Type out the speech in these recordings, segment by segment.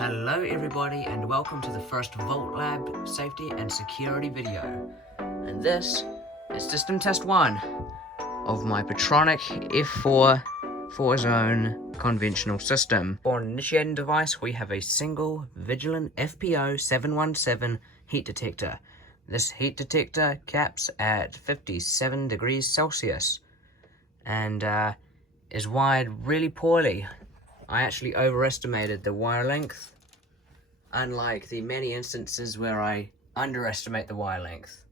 Hello everybody and welcome to the first Vault Lab Safety and Security video. And this is System Test 1 of my Pertronic F-4 4-zone conventional system. For an initiating device we have a single Vigilant FPO 717 heat detector. This heat detector caps at 57 degrees Celsius and is wired really poorly. I actually overestimated the wire length, unlike the many instances where I underestimate the wire length.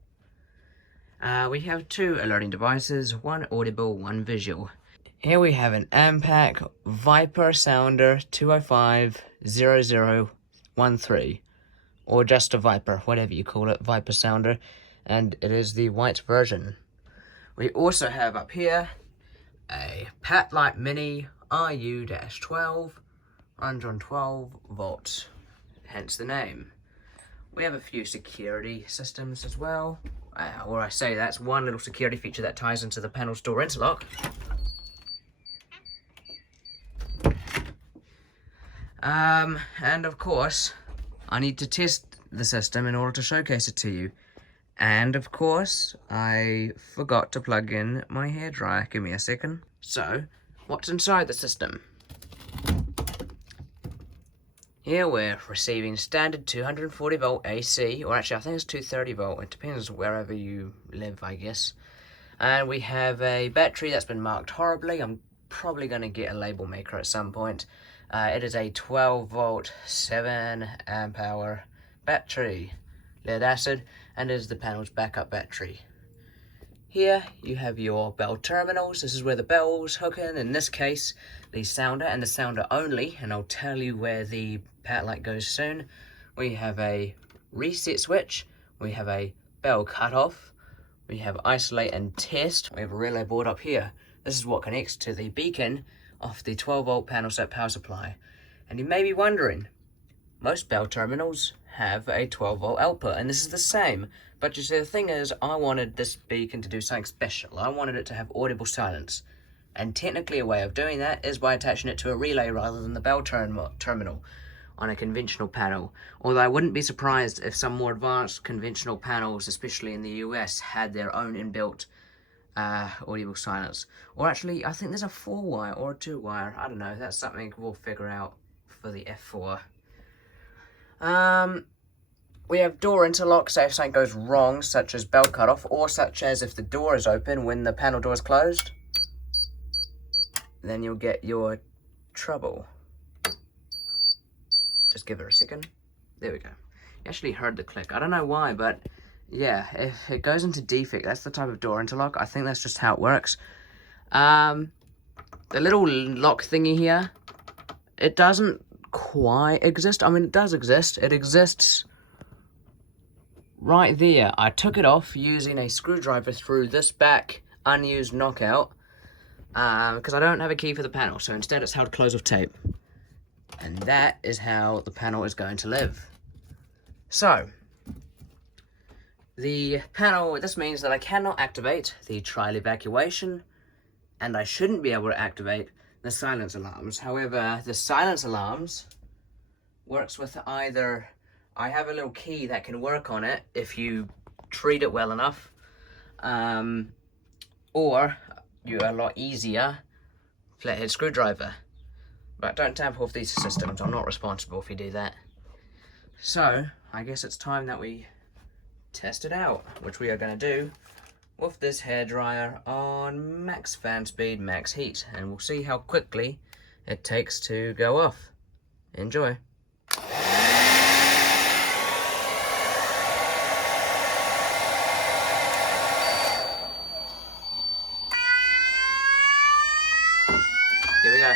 We have two alerting devices, one audible, one visual. Here we have an Ampac Viper Sounder 205-0013, or just a Viper, whatever you call it, Viper Sounder, and it is the white version. We also have up here a Patlite Mini RU-12, runs on 12 volts, hence the name. We have a few security systems as well, or I say that's one little security feature that ties into the panel's door interlock. And of course, I need to test the system in order to showcase it to you. And of course, I forgot to plug in my hairdryer. Give me a second. So, what's inside the system? Here we're receiving standard 240 volt AC, or actually I think it's 230 volt, it depends wherever you live, I guess. And we have a battery that's been marked horribly. I'm probably going to get a label maker at some point. It is a 12 volt 7 amp hour battery, lead acid, and is the panel's backup battery. Here you have your bell terminals. This is where the bells hook in this case the sounder and the sounder only, and I'll tell you where the Patlite goes soon. We have a reset switch, we have a bell cutoff, we have isolate and test, we have a relay board up here. This is what connects to the beacon of the 12 volt panel set power supply. And you may be wondering, most bell terminals have a 12 volt output, and this is the same. But you see, the thing is, I wanted this beacon to do something special. I wanted it to have audible silence. And technically a way of doing that is by attaching it to a relay rather than the bell terminal on a conventional panel. Although I wouldn't be surprised if some more advanced conventional panels, especially in the US, had their own inbuilt audible silence. Or actually, I think there's a 4-wire or a 2-wire. I don't know. That's something we'll figure out for the F4. We have door interlock, so if something goes wrong, such as bell cutoff, or such as if the door is open when the panel door is closed, then you'll get your trouble. Just give it a second. There we go. You actually heard the click. I don't know why, but yeah, if it goes into defect, that's the type of door interlock. I think that's just how it works. The little lock thingy here, it doesn't quite exist. I mean, it does exist. It exists right there. I took it off using a screwdriver through this back unused knockout because I don't have a key for the panel, so instead it's held closed with tape. And that is how the panel is going to live. So, the panel, this means that I cannot activate the trial evacuation, and I shouldn't be able to activate the silence alarms. However, the silence alarms works with either, I have a little key that can work on it if you treat it well enough, or you're a lot easier flathead screwdriver. But don't tamper with these systems. I'm not responsible if you do that. So, I guess it's time that we test it out, which we are going to do with this hairdryer on max fan speed, max heat, and we'll see how quickly it takes to go off. Enjoy. Here we go.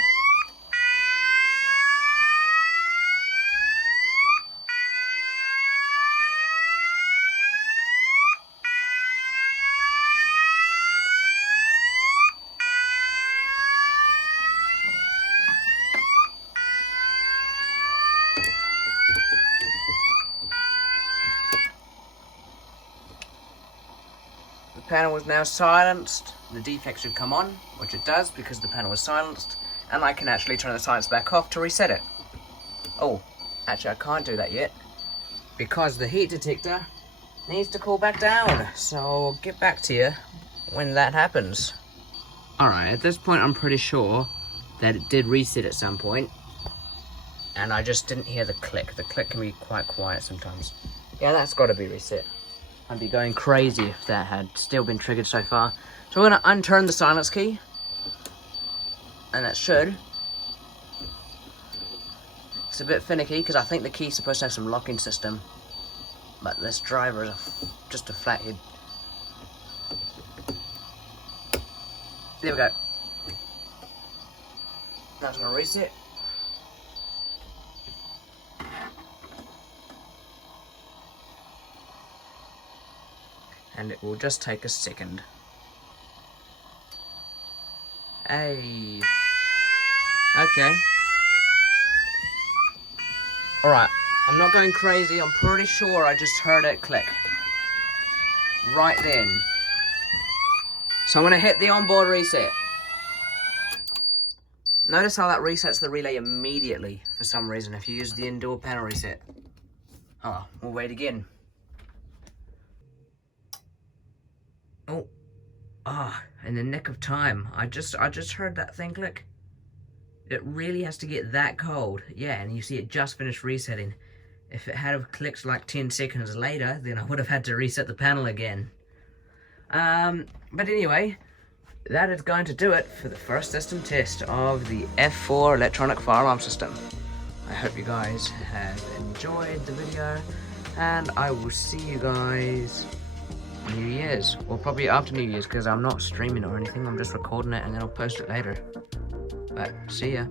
The panel is now silenced. The defect should come on, which it does because the panel is silenced, and I can actually turn the silence back off to reset it. Oh, Actually, I can't do that yet because the heat detector needs to cool back down. So I'll get back to you when that happens. Alright, at this point I'm pretty sure that it did reset at some point, and I just didn't hear the click. The click can be quite quiet sometimes. Yeah, that's got to be reset. I'd be going crazy if that had still been triggered so far. So we're going to unturn the silence key, and that should. It's a bit finicky because I think the key's supposed to have some locking system, but this driver is just a flathead. There we go. Now it's going to reset. And it will just take a second. Hey. Okay. Alright, I'm not going crazy. I'm pretty sure I just heard it click. Right then. So I'm going to hit the onboard reset. Notice how that resets the relay immediately for some reason if you use the indoor panel reset. Oh, we'll wait again. Oh, in the nick of time. I just heard that thing click. It really has to get that cold. Yeah, and you see it just finished resetting. If it had have clicked like 10 seconds later, then I would have had to reset the panel again. But anyway, that is going to do it for the first system test of the F-4 electronic fire alarm system. I hope you guys have enjoyed the video, and I will see you guys New Year's, or probably after New Year's, because I'm not streaming or anything. I'm just recording it and then I'll post it later. But see ya.